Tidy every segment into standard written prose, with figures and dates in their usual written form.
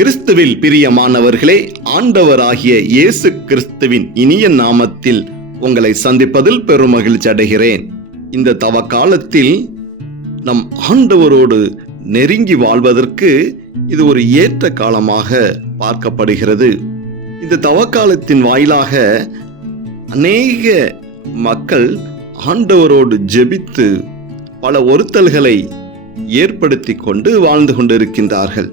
கிறிஸ்துவில் பிரியமானவர்களே, ஆண்டவராகிய இயேசு கிறிஸ்துவின் இனிய நாமத்தில் உங்களை சந்திப்பதில் பெருமகிழ்ச்சி அடைகிறேன். இந்த தவ காலத்தில் நம் ஆண்டவரோடு நெருங்கி வாழ்வதற்கு இது ஒரு ஏற்ற காலமாக பார்க்கப்படுகிறது. இந்த தவ காலத்தின் வாயிலாக அநேக மக்கள் ஆண்டவரோடு ஜெபித்து பல ஒருத்தல்களை ஏற்படுத்தி கொண்டு வாழ்ந்து கொண்டிருக்கின்றார்கள்.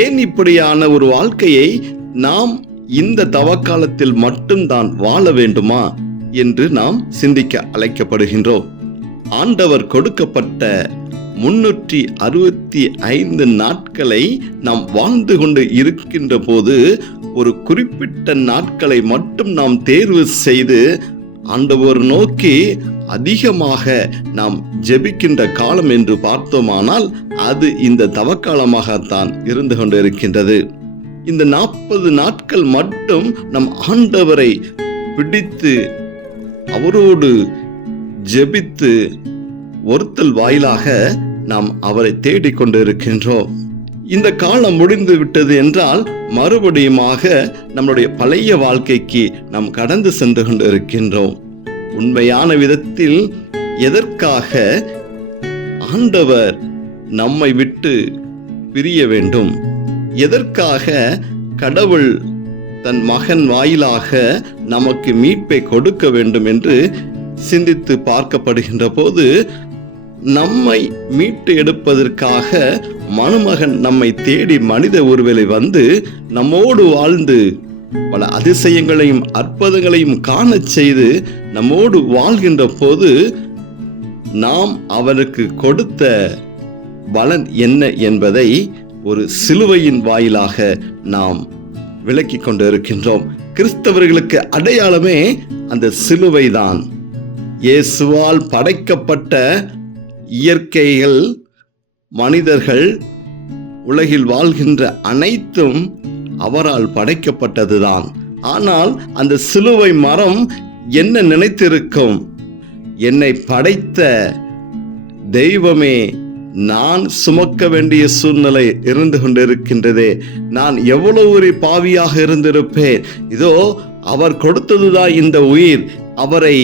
ஏன் இப்படியான ஒரு வாழ்க்கையை நாம் இந்த தவக்காலத்தில் மட்டும்தான் வாழ வேண்டுமா என்று நாம் சிந்திக்க அழைக்கப்படுகின்றோம். ஆண்டவர் கொடுக்கப்பட்ட 365 நாட்களை நாம் வாழ்ந்து கொண்டு இருக்கின்ற போது ஒரு குறிப்பிட்ட நாட்களை மட்டும் நாம் தேர்வு செய்து ஆண்டவர் நோக்கி அதிகமாக நாம் ஜெபிக்கின்ற காலம் என்று பார்த்தோமானால் அது இந்த தவக்காலமாகத்தான் இருந்து கொண்டிருக்கின்றது. இந்த 40 நாட்கள் மட்டும் நம் ஆண்டவரை பிடித்து அவரோடு ஜெபித்து ஒருத்தல் வாயிலாக நாம் அவரை தேடிக்கொண்டிருக்கின்றோம். இந்த காலம் முடிந்து விட்டது என்றால் மறுபடியுமாக நம்முடைய பழைய வாழ்க்கைக்கு நாம் கடந்து சென்று கொண்டிருக்கின்றோம். உண்மையான விதத்தில் எதற்காக ஆண்டவர் நம்மை விட்டு பிரிய வேண்டும்? எதற்காக கடவுள் தன் மகன் வாயிலாக நமக்கு மீட்பை கொடுக்க வேண்டும் என்று சிந்தித்து பார்க்கப்படுகின்ற போது, நம்மை மீட்டு எடுப்பதற்காக மணமகன் நம்மை தேடி மனித உருவிலை வந்து நம்மோடு வாழ்ந்து பல அதிசயங்களையும் அற்புதங்களையும் காணச் செய்து நம்மோடு வாழ்கின்ற போது நாம் அவருக்கு கொடுத்த பலன் என்ன என்பதை ஒரு சிலுவையின் வாயிலாக நாம் விளக்கி கொண்டிருக்கின்றோம். கிறிஸ்தவர்களுக்கு அடையாளமே அந்த சிலுவைதான். இயேசுவால் படைக்கப்பட்ட இயற்கைகள், மனிதர்கள், உலகில் வாழ்கின்ற அனைத்தும் அவரால் படைக்கப்பட்டதுதான். ஆனால் அந்த சிலுவை மரம் என்ன நினைத்திருக்கும்? என்னை படைத்த தெய்வமே, நான் சுமக்க வேண்டிய சூழ்நிலை இருந்து கொண்டிருக்கின்றதே, நான் எவ்வளவு ஒரு பாவியாக இருந்திருப்பேன். இதோ அவர் கொடுத்ததுதான் இந்த உயிர், அவரை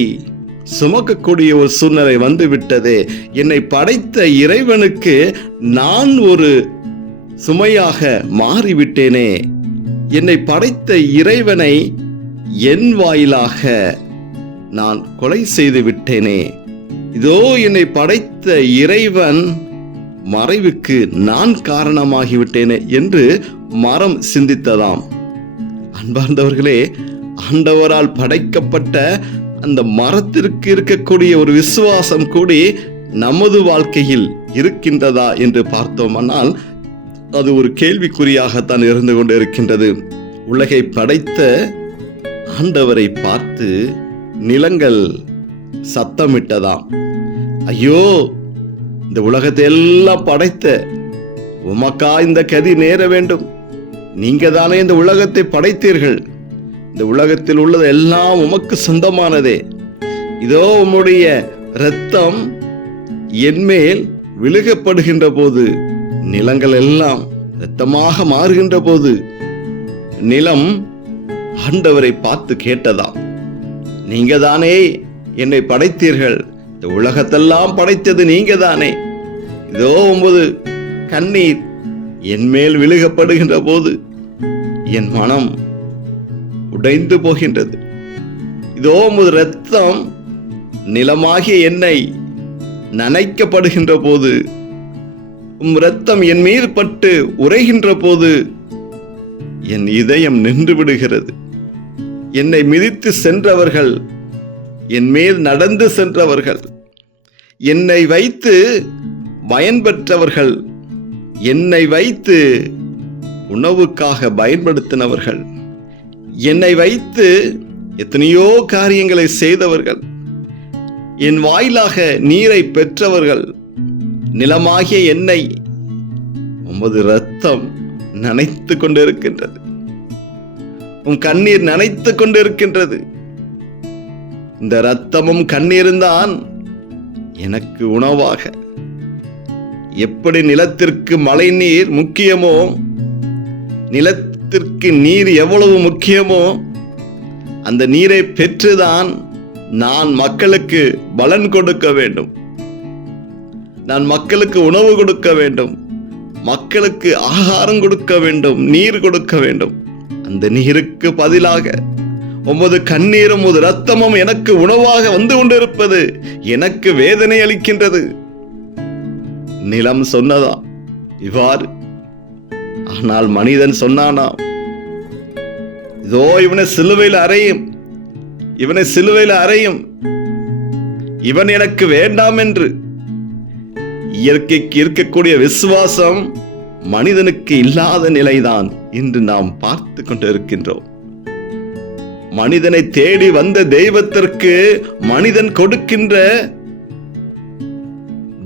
சுமக்கக்கூடிய ஒரு சூழ்நிலை வந்து விட்டதே. என்னை படைத்த இறைவனுக்கு நான் ஒரு சுமையாக மாறிவிட்டேனே. என்னை படைத்த இறைவனை என் வாயிலாக நான் கொலை செய்து விட்டேனே. இதோ என்னை படைத்த இறைவன் மறைவுக்கு நான் காரணமாகிவிட்டேனே என்று மரம் சிந்தித்ததாம். அன்பார்ந்தவர்களே, ஆண்டவரால் படைக்கப்பட்ட அந்த மரத்திற்கு இருக்கக்கூடிய ஒரு விசுவாசம் கூடி நமது வாழ்க்கையில் இருக்கின்றதா என்று பார்த்தோமானால் அது ஒரு கேள்விக்குறியாகத்தான் இருந்து கொண்டு இருக்கின்றது. உலகை படைத்த ஆண்டவரை பார்த்து நிலங்கள் சத்தமிட்டதாம். ஐயோ, இந்த உலகத்தை எல்லாம் படைத்த உமக்கா இந்த கதி நேர வேண்டும்? நீங்க தானே இந்த உலகத்தை படைத்தீர்கள். இந்த உலகத்தில் உள்ளது எல்லாம் உமக்கு சொந்தமானதே. இதோ உம்முடைய இரத்தம் என்மேல் விழுகப்படுகின்ற போது நிலங்கள் எல்லாம் இரத்தமாக மாறுகின்ற போது நிலம் ஆண்டவரை பார்த்து கேட்டதாம், நீங்க தானே என்னை படைத்தீர்கள், இந்த உலகத்தெல்லாம் படைத்தது நீங்க தானே. இதோ 9 கண்ணீர் என்மேல் விழுகப்படுகின்ற போது என் மனம் உடைந்து போகின்றது. இதோ உமது இரத்தம் நிலமாகிய என்னை நனைக்கப்படுகின்ற போது, இரத்தம் என் மீது பட்டு உறைகின்ற போது என் இதயம் நின்று விடுகிறது. என்னை மிதித்து சென்றவர்கள், என் மேல் நடந்து சென்றவர்கள், என்னை வைத்து பயன்பெற்றவர்கள், என்னை வைத்து உணவுக்காக பயன்படுத்தினவர்கள், என்னை வைத்து எத்தனையோ காரியங்களை செய்தவர்கள், என் வாயிலாக நீரை பெற்றவர்கள், நிலமாகிய என்னை உமது இரத்தம் நனைத்து கொண்டிருக்கின்றது. உம் கண்ணீர் நனைத்து கொண்டிருக்கின்றது. இந்த இரத்தமும் கண்ணீரும் தான் எனக்கு உணவாக. எப்படி நிலத்திற்கு மழை நீர் முக்கியமோ நிலத்திற்கு நீர் எவ்வளவு முக்கியமோ அந்த நீரை பெற்றுதான் நான் மக்களுக்கு பலன் கொடுக்க வேண்டும், நான் மக்களுக்கு உணவு கொடுக்க வேண்டும், மக்களுக்கு ஆகாரம் கொடுக்க வேண்டும், நீர் கொடுக்க வேண்டும். அந்த நீருக்கு பதிலாக உமது கண்ணீரும் உமது இரத்தமும் எனக்கு உணவாக வந்து கொண்டிருப்பது எனக்கு வேதனை அளிக்கின்றது. நிலம் சொன்னதா இவ்வாறு? ஆனால் மனிதன் சொன்னானா, இதோ இவனை சிலுவையில் அறையும், இவனை சிலுவையில் அறையும், இவன் எனக்கு வேண்டாம் என்று. இயற்கைக்கு இருக்கக்கூடிய விசுவாசம் மனிதனுக்கு இல்லாத நிலைதான் இன்று நாம் பார்த்து கொண்டிருக்கின்றோம். மனிதனை தேடி வந்த தெய்வத்திற்கு மனிதன் கொடுக்கின்ற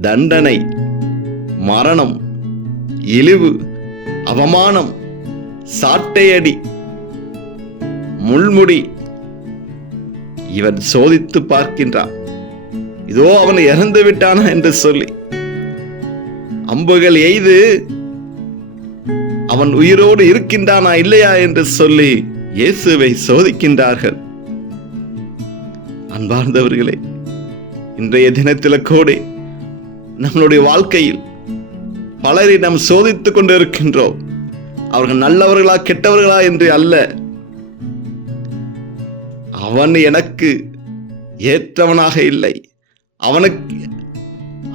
தண்டனை மரணம், இழிவு, அவமானம், சாட்டையடி, முள்முடி. இவன் சோதித்து பார்க்கின்றான், இதோ அவன் இறந்து விட்டானா என்று சொல்லி அம்புகள் எய்து அவன் உயிரோடு இருக்கின்றானா இல்லையா என்று சொல்லி இயேசுவை சோதிக்கின்றார்கள். அன்பார்ந்தவர்களே, இன்றைய தினத்தில் கூட நம்மளுடைய வாழ்க்கையில் பலரை நாம் சோதித்துக் கொண்டிருக்கின்றோம். அவர்கள் நல்லவர்களா கெட்டவர்களா என்று அல்ல, அவன் எனக்கு ஏற்றவனாக இல்லை,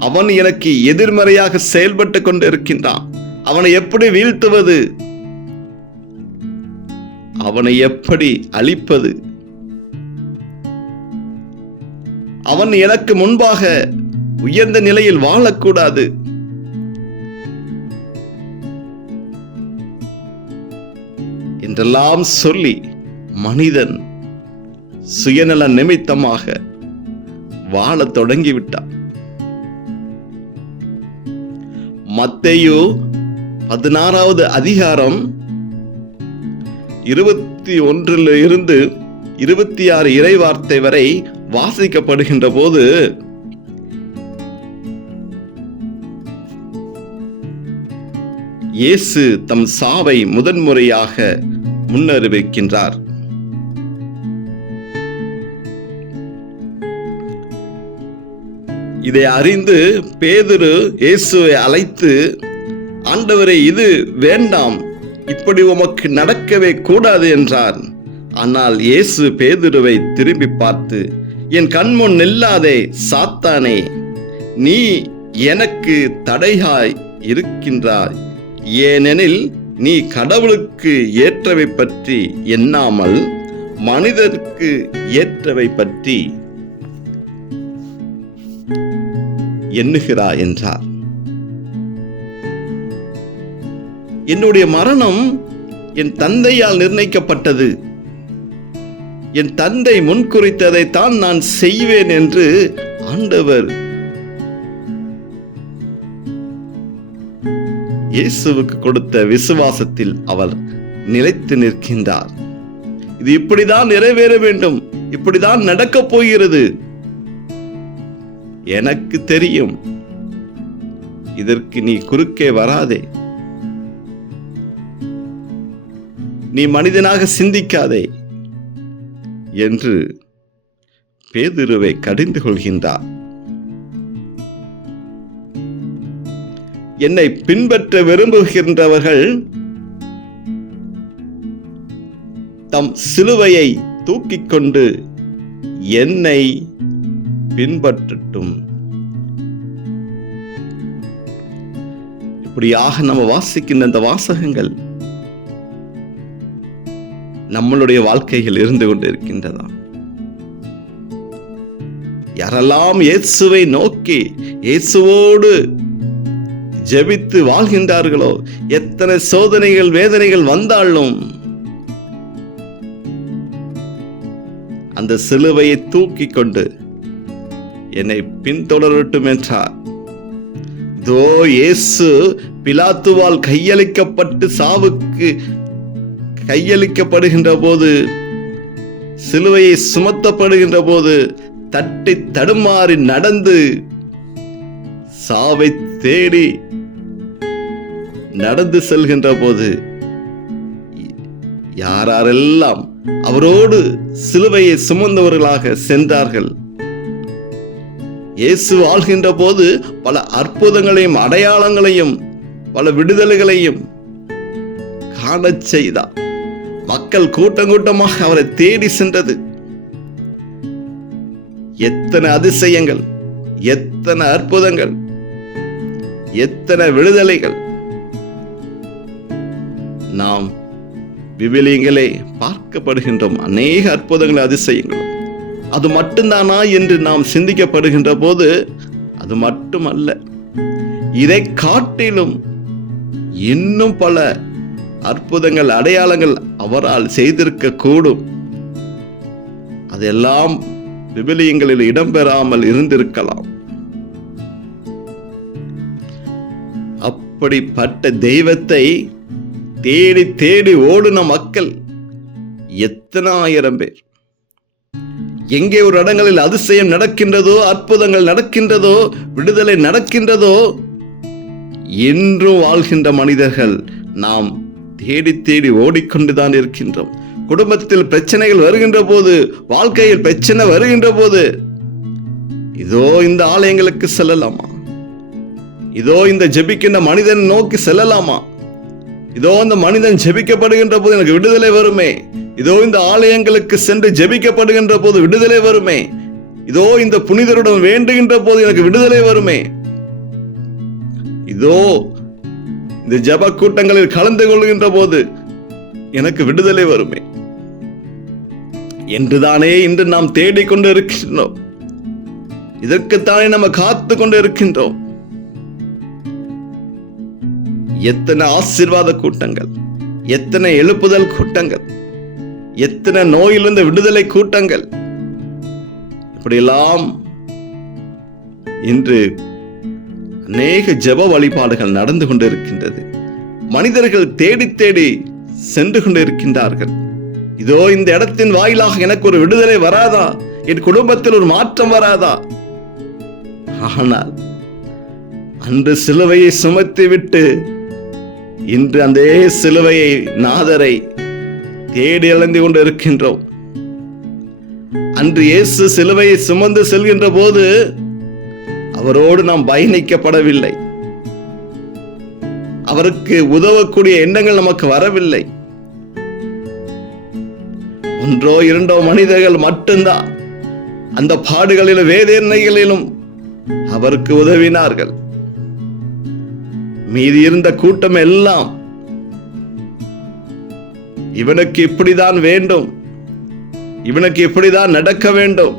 அவன் எனக்கு எதிர்மறையாக செயல்பட்டு கொண்டிருக்கின்றான், அவனை எப்படி வீழ்த்துவது, அவனை எப்படி அழிப்பது, அவன் எனக்கு முன்பாக உயர்ந்த நிலையில் வாழக்கூடாது, என்றெல்லாம் சொல்லி மனிதன் சுயநல நிமித்தமாக வாழத் தொடங்கிவிட்டான். மத்தேயு 16வது அதிகாரம் 21 26 இறைவார்த்தை வரை வாசிக்கப்படுகின்ற போது இயேசு தம் சாவை முதன்முறையாக முன்னறிவிக்கின்றார். இதை அறிந்து பேதுரு இயேசுவை அழைத்து, ஆண்டவரே, இது வேண்டாம், இப்படி உமக்கு நடக்கவே கூடாது என்றார். ஆனால் இயேசு பேதுருவை திரும்பி பார்த்து, என் கண்முன் நில்லாதே சாத்தானே, நீ எனக்கு தடையாய் இருக்கின்றாய், ஏனெனில் நீ கடவுளுக்கு ஏற்றவை பற்றி எண்ணாமல் மனிதருக்கு ஏற்றவை பற்றி எண்ணுகிறாய் என்றார். என்னுடைய மரணம் என் தந்தையால் நிர்ணயிக்கப்பட்டது, என் தந்தை முன்குறித்ததைத்தான் நான் செய்வேன் என்று ஆண்டவர் இயேசுவுக்கு கொடுத்த விசுவாசத்தில் அவர் நிலைத்து நிற்கின்றார். இது இப்படிதான் நிறைவேற வேண்டும், இப்படிதான் நடக்கப் போகிறது, எனக்கு தெரியும், இதற்கு நீ குறுக்கே வராதே, நீ மனிதனாக சிந்திக்காதே என்று பேதுருவை கடிந்து கொள்கின்றார். என்னை பின்பற்ற விரும்புகின்றவர்கள் தம் சிலுவையை தூக்கிக் கொண்டு என்னை பின்பற்றட்டும். இப்படியாக நம்ம வாசிக்கின்ற அந்த வாசகங்கள் நம்மளுடைய வாழ்க்கையில் இருந்து கொண்டிருக்கின்றதா? யாரெல்லாம் இயேசுவை நோக்கி இயேசுவோடு ஜெபித்து வாழ்கின்றார்களோ, எத்தனை சோதனைகள் வேதனைகள் வந்தாலும் அந்த சிலுவையை தூக்கி கொண்டு என்னை பின்தொடரட்டும் என்றார். இதோ இயேசு பிலாத்துவால் கையளிக்கப்பட்டு சாவுக்கு கையளிக்கப்படுகின்ற போது, சிலுவையை சுமத்தப்படுகின்ற போது தட்டி தடுமாறி நடந்து சாவை தேடி நடந்து செல்கின்ற போது யாரெல்லாம் அவரோடு சிலுவையை சுமந்தவர்களாக சென்றார்கள். இயேசு வாழ்கின்ற போது பல அற்புதங்களையும் அடையாளங்களையும் பல விடுதலைகளையும் காணச் செய்தார். மக்கள் கூட்டம் கூட்டமாக அவரை தேடி சென்றது. எத்தனை அதிசயங்கள், எத்தனை அற்புதங்கள், எத்தனை விடுதலைகள் நாம் விவிலியங்களே பார்க்கப்படுகின்றோம். அநேக அற்புதங்கள், அதிசயங்கள். அது மட்டும்தானா என்று நாம் சிந்திக்கப்படுகின்ற போது அது மட்டுமல்ல, இதை காட்டிலும் இன்னும் பல அற்புதங்கள், அடையாளங்கள் அவரால் செய்திருக்க கூடும். அதெல்லாம் விவிலியங்களில் இடம்பெறாமல் இருந்திருக்கலாம். அப்படிப்பட்ட தெய்வத்தை தேடி தேடி ஓடின மக்கள் எத்தனை ஆயிரம் பேர். எங்கே ஒரு இடங்களில் அதிசயம் நடக்கின்றதோ, அற்புதங்கள் நடக்கின்றதோ, விடுதலை நடக்கின்றதோ, இன்றும் வாழ்கின்ற மனிதர்கள் நாம் தேடி தேடி ஓடிக்கொண்டுதான் இருக்கின்றோம். குடும்பத்தில் பிரச்சனைகள் வருகின்ற போது, வாழ்க்கையில் பிரச்சனை வருகின்ற போது, இதோ இந்த ஆலயங்களுக்கு செல்லலாமா, இதோ இந்த ஜெபிக்கின்ற மனிதன் நோக்கி செல்லலாமா, இதோ இந்த மனிதன் ஜெபிக்கப்படுகின்ற போது எனக்கு விடுதலை வருமே, இதோ இந்த ஆலயங்களுக்கு சென்று ஜெபிக்கப்படுகின்ற போது விடுதலை வருமே, இதோ இந்த புனிதருடன் வேண்டுகின்ற போது எனக்கு விடுதலை வருமே, இதோ இந்த ஜெப கூட்டங்களில் கலந்து கொள்கின்ற போது எனக்கு விடுதலை வருமே என்றுதானே இன்று நாம் தேடிக்கொண்டு இருக்கின்றோம். இதற்குத்தானே நம்ம காத்து கொண்டு இருக்கின்றோம். எத்தனை ஆசீர்வாத கூட்டங்கள், எத்தனை எழுப்புதல் கூட்டங்கள், எத்தனை நோயிலிருந்து விடுதலை கூட்டங்கள், இப்படியெல்லாம் இன்று அநேக ஜெப வழிபாடுகள் நடந்து கொண்டிருக்கின்றது. மனிதர்கள் தேடி தேடி சென்று கொண்டிருக்கின்றார்கள். இதோ இந்த இடத்தின் வாயிலாக எனக்கு ஒரு விடுதலை வராதா, என் குடும்பத்தில் ஒரு மாற்றம் வராதா? ஆனால் அன்று சிலுவையை சுமத்தி விட்டு இன்று அந்த சிலுவையை, நாதரை தேடி அலைந்து கொண்டு இருக்கின்றோம். அன்று இயேசு சிலுவையை சுமந்து செல்கின்ற போது அவரோடு நாம் பயணிக்கப்படவில்லை. அவருக்கு உதவக்கூடிய எண்ணங்கள் நமக்கு வரவில்லை. ஒன்றோ இரண்டோ மனிதர்கள் மட்டும்தான் அந்த பாடுகளிலும் வேதனைகளிலும் அவருக்கு உதவினார்கள். மீதி இருந்த கூட்டம் எல்லாம் இவனுக்கு இப்படிதான் வேண்டும், இவனுக்கு இப்படிதான் நடக்க வேண்டும்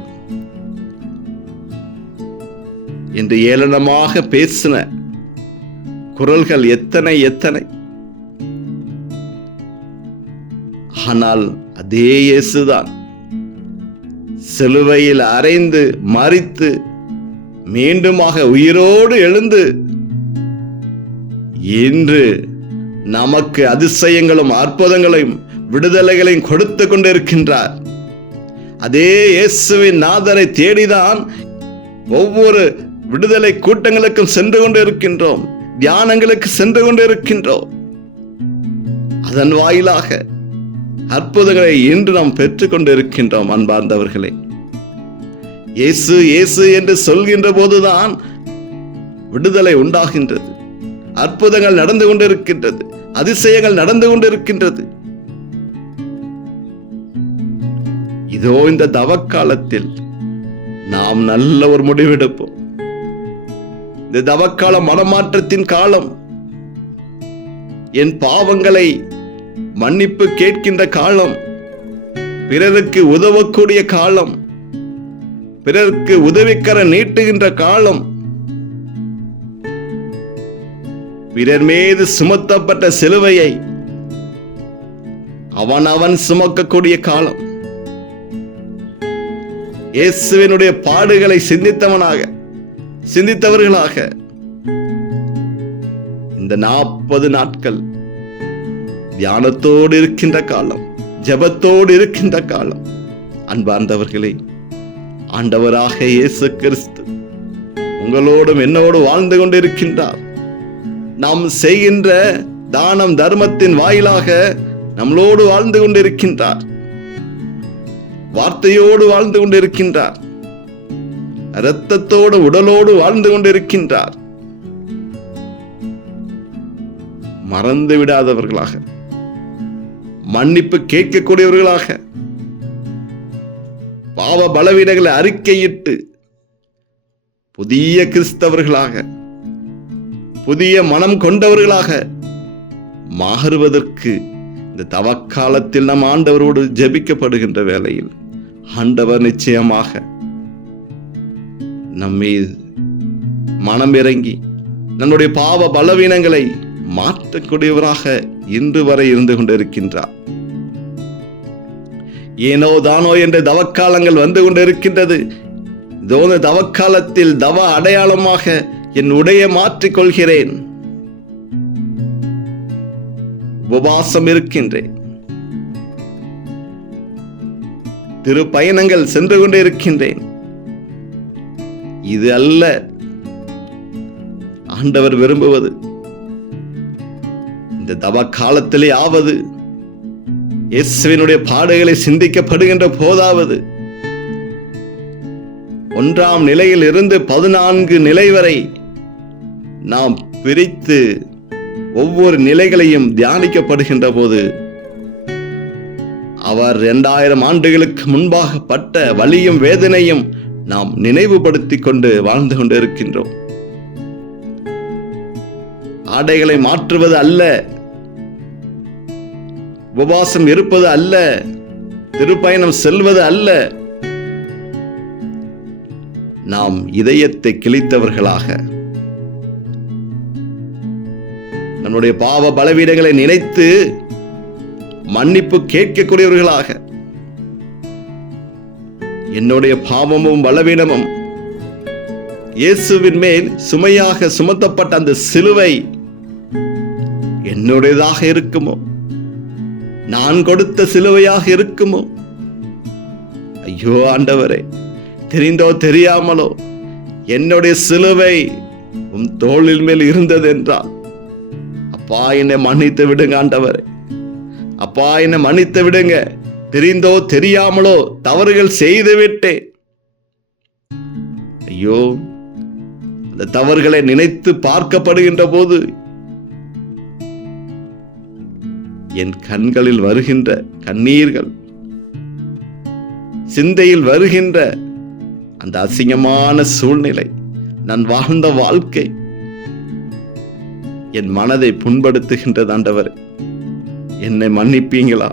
என்று ஏளனமாக பேசின குரல்கள் எத்தனை எத்தனை. ஆனால் அதே இயேசுதான் சிலுவையில் அறைந்து மரித்து மீண்டுமாக உயிரோடு எழுந்து இன்று நமக்கு அதிசயங்களும் அற்புதங்களையும் விடுதலைகளையும் கொடுத்து கொண்டிருக்கின்றார். அதே இயேசுவின் நாதரை தேடிதான் ஒவ்வொரு விடுதலை கூட்டங்களுக்கும் சென்று கொண்டு இருக்கின்றோம், தியானங்களுக்கு சென்று கொண்டு இருக்கின்றோம். அதன் வாயிலாக அற்புதங்களை இன்று நாம் பெற்றுக் கொண்டு இருக்கின்றோம். அன்பார்ந்தவர்களே, இயேசு இயேசு என்று சொல்கின்ற போதுதான் விடுதலை உண்டாகின்றது, அற்புதங்கள் நடந்து கொண்டிருக்கின்றது, அதிசயங்கள் நடந்து கொண்டிருக்கின்றது. இதோ இந்த தவக்காலத்தில் நாம் நல்ல ஒரு முடிவெடுப்போம். இந்த தவக்கால மனமாற்றத்தின் காலம், என் பாவங்களை மன்னிப்பு கேட்கின்ற காலம், பிறருக்கு உதவக்கூடிய காலம், பிறருக்கு உதவிக்கர நீட்டுகின்ற காலம், பிறர் மீது சுமத்தப்பட்ட சிலுவையை அவன் சுமக்கக்கூடிய காலம். இயேசுவினுடைய பாடுகளை சிந்தித்தவர்களாக இந்த 40 நாட்கள் தியானத்தோடு இருக்கின்ற காலம், ஜெபத்தோடு இருக்கின்ற காலம். அன்பார்ந்தவர்களே, ஆண்டவராக இயேசு கிறிஸ்து உங்களோடும் என்னோடு வாழ்ந்து கொண்டிருக்கின்றார். நாம் செய்கின்ற தானம் தர்மத்தின் வாயிலாக நம்மளோடு வாழ்ந்து கொண்டிருக்கின்றார். வார்த்தையோடு வாழ்ந்து கொண்டிருக்கின்றார். இரத்தத்தோடு உடலோடு வாழ்ந்து கொண்டிருக்கின்றார். மறந்து விடாதவர்களாக, மன்னிப்பு கேட்கக்கூடியவர்களாக, பாவ பலவீனங்களை அறிக்கையிட்டு புதிய கிறிஸ்தவர்களாக, புதிய மனம் கொண்டவர்களாக மாறுவதற்கு இந்த தவக்காலத்தில் நம் ஆண்டவரோடு ஜெபிக்கப்படுகின்ற வேளையில் ஆண்டவர் நிச்சயமாக நம்மை மனம் இறங்கி நம்முடைய பாவ பலவீனங்களை மாற்றக்கூடியவராக இன்று வரை இருந்து கொண்டிருக்கின்றார். ஏனோ தானோ என்ற தவக்காலங்கள் வந்து கொண்டிருக்கின்றது. இதோ தவக்காலத்தில் தவ அடையாளமாக என் உடையை மாற்றிக்கொள்கிறேன், உபவாசம் இருக்கின்றேன், திருப்பயணங்கள் சென்று கொண்டே இருக்கின்றேன். இது அல்ல ஆண்டவர் விரும்புவது. இந்த தவ காலத்திலே ஆவது, இயேசுவினுடைய பாடுகளை சிந்திக்கப்படுகின்ற போதாவது, 1ஆம் நிலையில் இருந்து 14 நிலை வரை நாம் பிரித்து ஒவ்வொரு நிலைகளையும் தியானிக்கப்படுகின்ற போது அவர் 2000 ஆண்டுகளுக்கு முன்பாக பட்ட வலியும் வேதனையும் நாம் நினைவுபடுத்திக் கொண்டு வாழ்ந்து கொண்டிருக்கின்றோம். ஆடைகளை மாற்றுவது அல்ல, உபவாசம் இருப்பது அல்ல, திருப்பயணம் செல்வது அல்ல. நாம் இதயத்தை கிழித்தவர்களாக, நம்முடைய பாவ பலவீனங்களை நினைத்து மன்னிப்பு கேட்கக்கூடியவர்களாக, என்னுடைய பாவமும் பலவீனமும் இயேசுவின் மேல் சுமையாக சுமத்தப்பட்ட அந்த சிலுவை என்னுடையதாக இருக்குமோ, நான் கொடுத்த சிலுவையாக இருக்குமோ? ஐயோ ஆண்டவரே, தெரிந்தோ தெரியாமலோ என்னுடைய சிலுவை உம் தோளில் மேல் இருந்தது என்றால், அப்பா என்னை மன்னித்து விடுங்க ஆண்டவரே, அப்பா என்னை மன்னித்து விடுங்க. தெரிந்தோ தெரியாமலோ தவறுகள் செய்து விட்டேன். ஐயோ, அந்த தவறுகளை நினைத்து பார்க்கப்படுகின்ற போது என் கண்களில் வருகின்ற கண்ணீர்கள், சிந்தையில் வருகின்ற அந்த அசிங்கமான சூழ்நிலை, நான் வாழ்ந்த வாழ்க்கை என் மனதை புண்படுத்துகின்றது. ஆண்டவரே, என்னை மன்னிப்பீங்களா?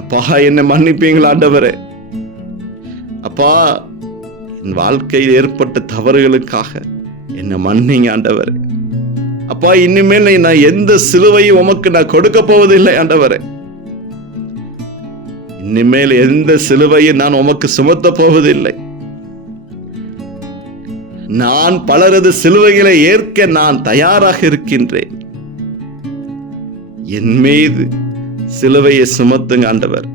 அப்பா, என்னை மன்னிப்பீங்களா ஆண்டவரே? அப்பா, என் வாழ்க்கையில் ஏற்பட்ட தவறுகளுக்காக என்னை மன்னிங்க ஆண்டவரே. அப்பா, இனிமேல் நான் எந்த சிலுவையும் உமக்கு நான் கொடுக்க போவதில்லை ஆண்டவரே. இனிமேல் எந்த சிலுவையும் நான் உமக்கு சுமத்த போவதில்லை. நான் பலரது சிலுவைகளை ஏற்க நான் தயாராக இருக்கின்றேன். என் மீது சிலுவையை சுமத்துங்க ஆண்டவர்.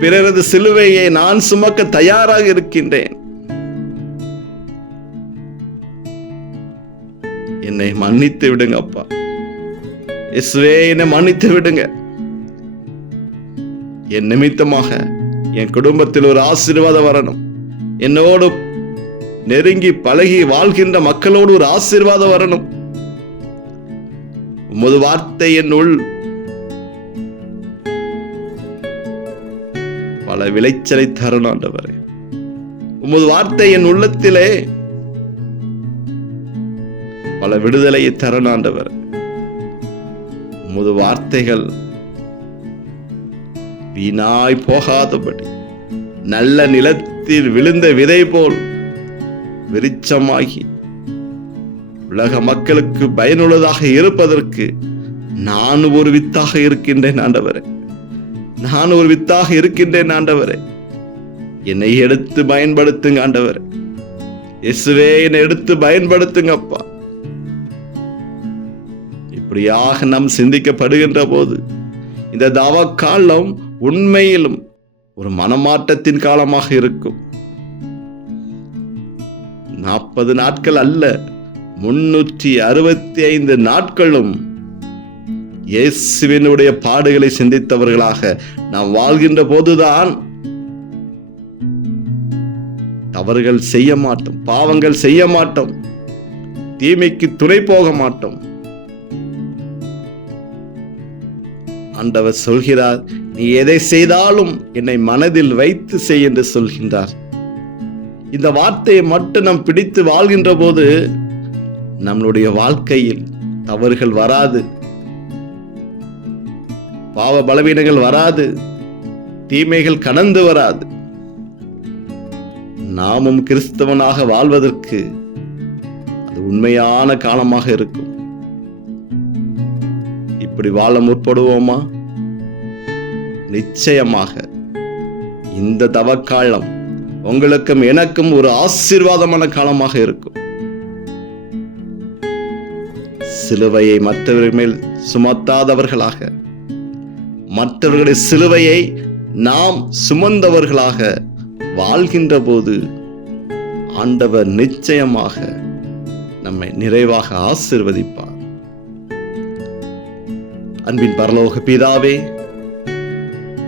பிறரது சிலுவையை நான் சுமக்க தயாராக இருக்கின்றேன். என்னை மன்னித்து விடுங்க அப்பா. இயேசுவே, என்னை மன்னித்து விடுங்க. என் நிமித்தமாக என் குடும்பத்தில் ஒரு ஆசீர்வாதம் வரணும். என்னோடு நெருங்கி பழகி வாழ்கின்ற மக்களோடு ஒரு ஆசீர்வாதம் வரணும். உமது வார்த்தை என் உள் பல விளைச்சலை தரணும் ஆண்டவரே. உமது வார்த்தை என் உள்ளத்திலே பல விடுதலையை தரணும் ஆண்டவரே. உமது வார்த்தைகள் வீணாய் போகாதபடி நல்ல நிலத்தில் விழுந்த விதை போல் விருட்சமாகி உலக மக்களுக்கு பயனுள்ளதாக இருப்பதற்கு நான் ஒரு வித்தாக இருக்கின்றேன் ஆண்டவரே. நான் ஒரு வித்தாக இருக்கின்றேன் ஆண்டவரே. என்னை எடுத்து பயன்படுத்துங்க ஆண்டவரே. இயேசுவே, என்னை எடுத்து பயன்படுத்துங்க அப்பா. இப்படியாக நாம் சிந்திக்கப்படுகின்ற போது இந்த தவ காலம் உண்மையிலும் ஒரு மனமாற்றத்தின் காலமாக இருக்கும். 40 நாட்கள் அல்ல, 365 நாட்களும் இயேசுவினுடைய பாடுகளை சிந்தித்தவர்களாக நாம் வாழ்கின்ற போதுதான் தவறுகள் செய்ய மாட்டோம், பாவங்கள் செய்ய மாட்டோம், தீமைக்கு துணை போக மாட்டோம். ஆண்டவர் சொல்கிறார், நீ எதை செய்தாலும் என்னை மனதில் வைத்து செய் என்று சொல்கின்றார். இந்த வார்த்தையை மட்டும் நாம் பிடித்து வாழ்கின்ற போது நம்மளுடைய வாழ்க்கையில் தவறுகள் வராது, பாவ பலவீனங்கள் வராது, தீமைகள் கடந்து வராது. நாமும் கிறிஸ்தவனாக வாழ்வதற்கு அது உண்மையான காலமாக இருக்கும். இப்படி வாழ முற்படுவோமா? நிச்சயமாக இந்த தவக்காலம் உங்களுக்கும் எனக்கும் ஒரு ஆசீர்வாதமான காலமாக இருக்கும். சிலுவையை மற்றவர்கள் மேல் சுமத்தாதவர்களாக, மற்றவர்களுடைய சிலுவையை நாம் சுமந்தவர்களாக வாழ்கின்ற போது ஆண்டவர் நிச்சயமாக நம்மை நிறைவாக ஆசீர்வதிப்பார். அன்பின் பரலோக பிதாவே,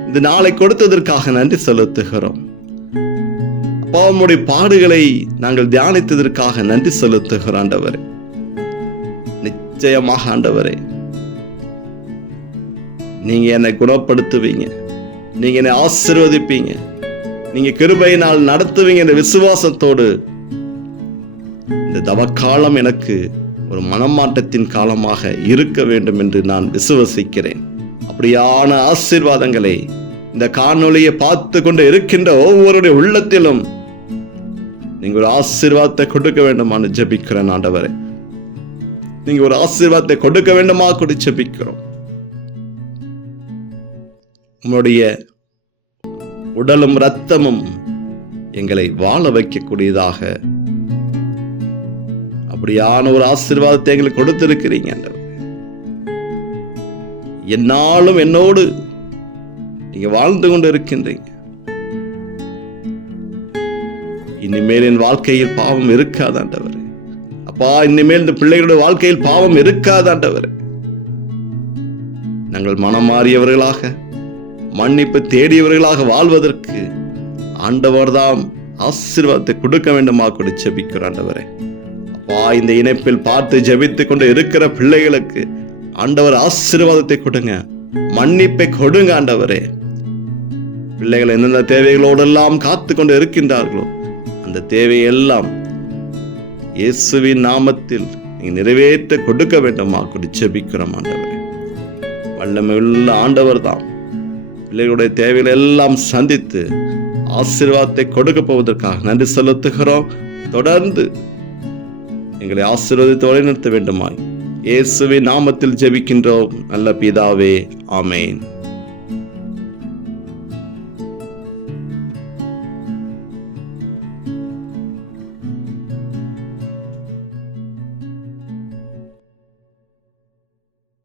இந்த நாளை கொடுத்ததற்காக நன்றி செலுத்துகிறோம். அப்பா, உம்முடைய பாடுகளை நாங்கள் தியானித்ததற்காக நன்றி செலுத்துகிறோம் ஆண்டவரே. நிச்சயமாக ஆண்டவரே, நீங்க என்னை குணப்படுத்துவீங்க, நீங்க என்னை ஆசீர்வதிப்பீங்க, நீங்க கிருபையினால் நடத்துவீங்க என்ற விசுவாசத்தோடு இந்த தவக்காலம் எனக்கு ஒரு மனமாற்றத்தின் காலமாக இருக்க வேண்டும் என்று நான் விசுவசிக்கிறேன். அப்படியான ஆசீர்வாதங்களை இந்த காணொளியை பார்த்து கொண்டு இருக்கின்ற ஒவ்வொருடைய உள்ளத்திலும் நீங்க ஒரு ஆசீர்வாதத்தை கொடுக்க வேண்டுமான்னு ஜெபிக்கிறேன் ஆண்டவரே. நீங்க ஒரு ஆசீர்வாதத்தை கொடுக்க வேண்டுமா கூட ஜெபிக்கிறோம். உங்களுடைய உடலும் இரத்தமும் எங்களை வாழ வைக்கக்கூடியதாக அப்படியான ஒரு ஆசீர்வாதத்தை எங்களுக்கு கொடுத்திருக்கிறீங்க. என்னாலும் என்னோடு நீங்க வாழ்ந்து கொண்டு இருக்கின்றீங்க. இனிமேல் என் வாழ்க்கையில் பாவம் இருக்காதாண்டவரே. அப்பா, இனிமேல் இந்த பிள்ளைகளுடைய வாழ்க்கையில் பாவம் இருக்காதாண்டவரே. நாங்கள் மனம் மாறியவர்களாக, மன்னிப்பு தேடியவர்களாக வாழ்வதற்கு ஆண்டவர்தாம் ஆசீர்வாதத்தை கொடுக்க வேண்டுமா கூட ஜெபிக்கிறோம் ஆண்டவரே. அப்பா, இந்த இணைப்பில் பார்த்து ஜெபித்துக் கொண்டு இருக்கிற பிள்ளைகளுக்கு ஆண்டவர் ஆசீர்வாதத்தை கொடுங்க, மன்னிப்பை கொடுங்க ஆண்டவரே. பிள்ளைகள் எந்தெந்த தேவைகளோடெல்லாம் காத்து கொண்டு இருக்கின்றார்களோ அந்த தேவையெல்லாம் இயேசுவின் நாமத்தில் நீங்க நிறைவேற்ற கொடுக்க வேண்டுமா கூட ஜெபிக்கிறோம் ஆண்டவரே. வல்லமையுள்ள ஆண்டவர் தான் பிள்ளைகளுடைய தேவைகளை எல்லாம் சந்தித்து ஆசீர்வாதத்தை கொடுக்க போவதற்காக நன்றி செலுத்துகிறோம். தொடர்ந்து எங்களை ஆசீர்வதித்து வழிநடத்த வேண்டுமாய் இயேசுவின் நாமத்தில் ஜெபிக்கின்றோம் நல்ல பிதாவே. ஆமென்.